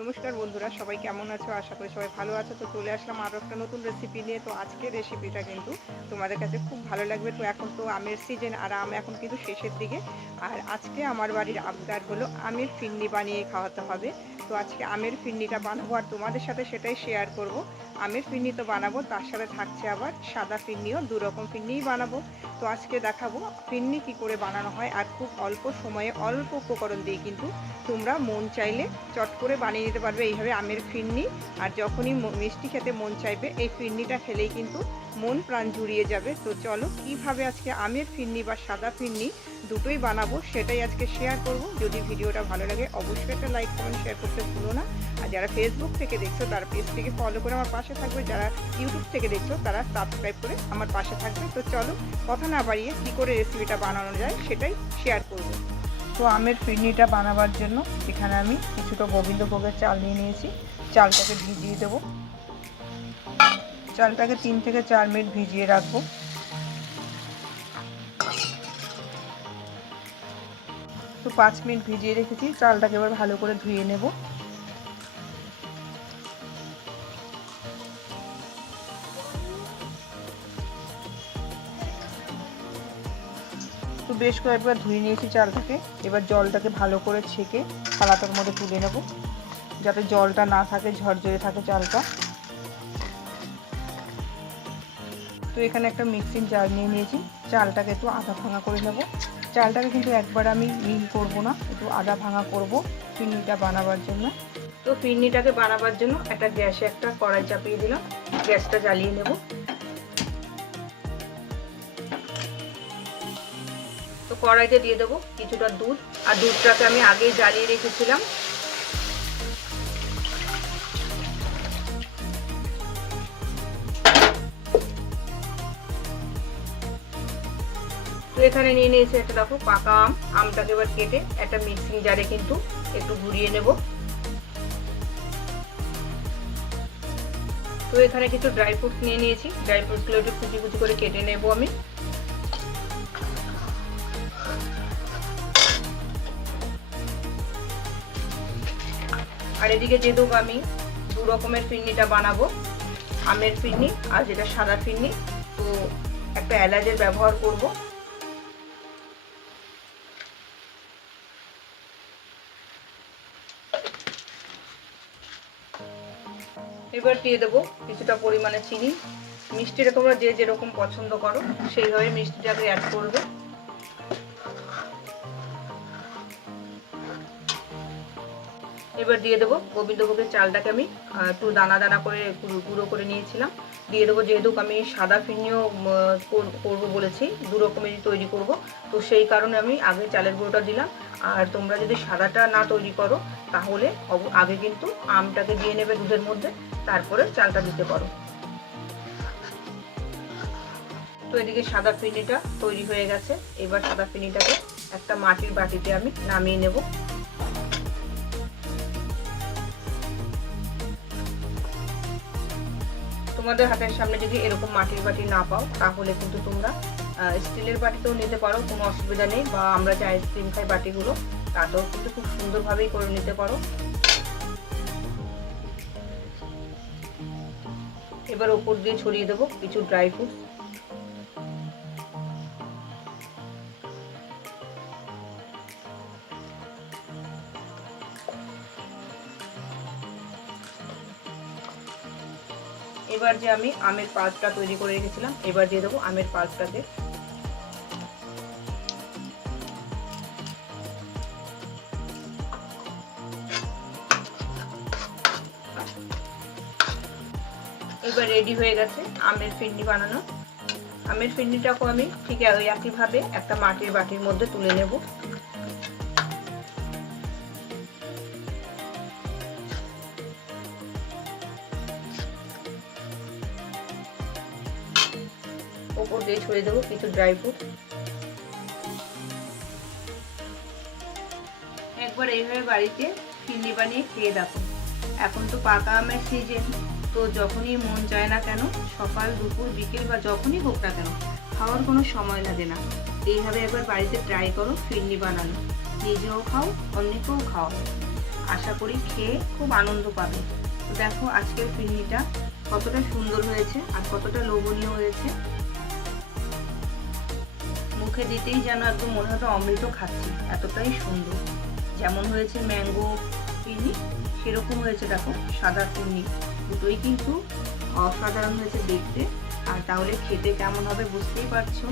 নমস্কার বন্ধুরা, সবাই কেমন আছো? আশা করি সবাই ভালো আছো। তো চলে আসলাম আরও একটা নতুন রেসিপি নিয়ে। তো আজকের রেসিপিটা কিন্তু তোমাদের কাছে খুব ভালো লাগবে। তো এখন তো আমের সিজন, আর আম এখন কিন্তু শেষের দিকে। আর আজকে আমার বাড়ির আবদার হলো আমের ফিরনি বানিয়ে খাওয়াতে হবে। তো আজকে আমের ফিরনিটা বানাবো আর তোমাদের সাথে সেটাই শেয়ার করব। আমের ফিরনি তো বানাবো, তার সাথে থাকছে আবার সাদা ফিরনিও, দুরকম ফিরনিই বানাবো। তো আজকে দেখাবো ফিরনি কী করে বানানো হয়, আর খুব অল্প সময়ে অল্প উপকরণ দিয়ে কিন্তু তোমরা মন চাইলে চট করে বানিয়ে নিতে পারবে এইভাবে আমের ফিরনি। আর যখনই মিষ্টি খেতে মন চাইবে, এই ফিরনিটা খেলেই কিন্তু মন প্রাণ জুড়িয়ে যাবে। তো চলো কীভাবে আজকে আমের ফিরনি বা সাদা ফিরনি দুটোই বানাবো সেটাই আজকে শেয়ার করব। যদি ভিডিওটা ভালো লাগে অবশ্যই একটা লাইক কমেন্ট শেয়ার করতে ভুলো না। আর যারা ফেসবুক থেকে দেখছো তারা পেজটিকে ফলো করে আমার পাশে থাকবে, যারা ইউটিউব থেকে দেখছো তারা সাবস্ক্রাইব করে আমার পাশে থাকবে। তো চলো কথা না বাড়িয়ে কী করে রেসিপিটা বানানো যায় সেটাই শেয়ার করব। তো আমের ফিরনিটা বানাবার জন্য এখানে আমি কিছুটা গোবিন্দভোগের চাল নিয়ে নিয়েছি। চালটাকে ভিজিয়ে দেবো। চালটাকে 3 থেকে 4 মিনিট ভিজিয়ে রাখবো। তো 5 মিনিট ভিজিয়ে রেখেছি। চালটাকে এবার ভালো করে ধুয়ে নেব। তো বেশ কয়েকবার ধুয়ে নিয়েছি চালটাকে। এবার জলটাকে ভালো করে ছেঁকে থালাটার মধ্যে তুলে নেব, যাতে জলটা না থাকে, ঝরঝরে থাকে চালটা। তো এখানে একটা মিক্সিং জার নিয়ে নিয়েছি। চালটাকে একটু আধা ভাঙা করে নেব। চালটাকে কিন্তু একবার আমি মিল করব না, একটু আধা ভাঙা করব ফিরনিটা বানাবার জন্য। তো ফিরনিটাকে বানাবার জন্য একটা গ্যাসে একটা কড়াই চাপিয়ে দিলাম। গ্যাসটা জ্বালিয়ে নেব। তো কড়াইতে দিয়ে দেবো কিছুটা দুধ, আর দুধটাকে আমি আগেই জ্বালিয়ে রেখেছিলাম। তো এখানে নিয়ে নিয়েছি একটা, দেখো, পাকা আম। আমটাকে এবার কেটে একটা মিক্সিং জারে কিন্তু একটু ঘুরিয়ে নেব। তো এখানে কিছু ড্রাই ফ্রুটস নিয়ে নিয়েছি। ড্রাই ফ্রুটসগুলো একটু কুচি কুচি করে কেটে নেব আমি। আর এদিকে যেহেতু আমি দু রকমের ফিরনিটা বানাবো, আমের ফিরনি আর যেটা সাদা ফিরনি, তো একটা এলাচের ব্যবহার করব। এবার দিয়ে দেবো কিছুটা পরিমাণে চিনি। মিষ্টিটা তোমরা যে যেরকম পছন্দ করো সেইভাবে মিষ্টিটাকে অ্যাড করবে। এবার দিয়ে দেবো গোবিন্দভোগের চালটাকে আমি একটু দানা দানা করে গুঁড়ো করে নিয়েছিলাম, দিয়ে দেবো। যেহেতু আমি সাদা ফিরনিও করবো বলেছি, দু রকমেরই তৈরি করব, তো সেই কারণে আমি আগে চালের গুঁড়োটা দিলাম। আর তোমরা যদি সাদাটা না তৈরি করো তাহলে আগে কিন্তু আমটাকে দিয়ে নেবে দুধের মধ্যে, তারপরে চালটা দিতে পারো। তো এদিকে সাদা ফিরনিটা তৈরি হয়ে গেছে। এবার সাদা ফিরনিটাকে একটা মাটির বাটিতে আমি নামিয়ে নেব। তোমাদের হাতের সামনে যদি এরকম মাটির বাটি না পাও তাহলে কিন্তু তোমরা স্টিলের বাটিতেও নিতে পারো, কোনো অসুবিধা নেই। বা আমরা যে আইসক্রিম খাই বাটিগুলো, তাতেও কিন্তু খুব সুন্দরভাবেই করে নিতে পারো। এবার উপর দিয়ে ছড়িয়ে দেবো কিছু ড্রাই ফ্রুটস। এবার যে আমি আমের পাল্পটা তৈরি করে রেখেছিলাম, এবার দিয়ে দেবো আমের পাল্পটাকে। এবার রেডি হয়ে গেছে আমের ফিরনি বানানো। আমের ফিরনিটাকেও আমি ঠিক একইভাবে একটা মাটির বাটির মধ্যে তুলে নেব। ওপর দিয়ে ছড়িয়ে দেবো কিছু ড্রাই ফ্রুট। একবার এইভাবে বাড়িতে ফিরনি বানিয়ে খেয়ে দেখো। এখন তো পাকা আমের সিজন, তো যখনই মন চায় না কেন, সকাল দুপুর বিকেল বা যখনই হোক না কেন, খাওয়ার কোনো সময় লাগে না। এইভাবে একবার বাড়িতে ট্রাই করো ফিরনি বানানো, নিজেও খাও, অন্যকেও খাও। আশা করি খেয়ে খুব আনন্দ পাবে। তো দেখো আজকের ফিরনিটা কতটা সুন্দর হয়েছে আর কতটা লোভনীয় হয়েছে। মুখে দিতেই যেন একদম মনে হতো অমৃত খাচ্ছি, এতটাই সুন্দর। যেমন হয়েছে ম্যাঙ্গো ফিরনি, সেরকম হয়েছে দেখো সাদা ফিরনি। দুটোই কিন্তু অসাধারণ হয়েছে দেখতে। আর তাহলে খেতে কেমন হবে বুঝতেই পারছো।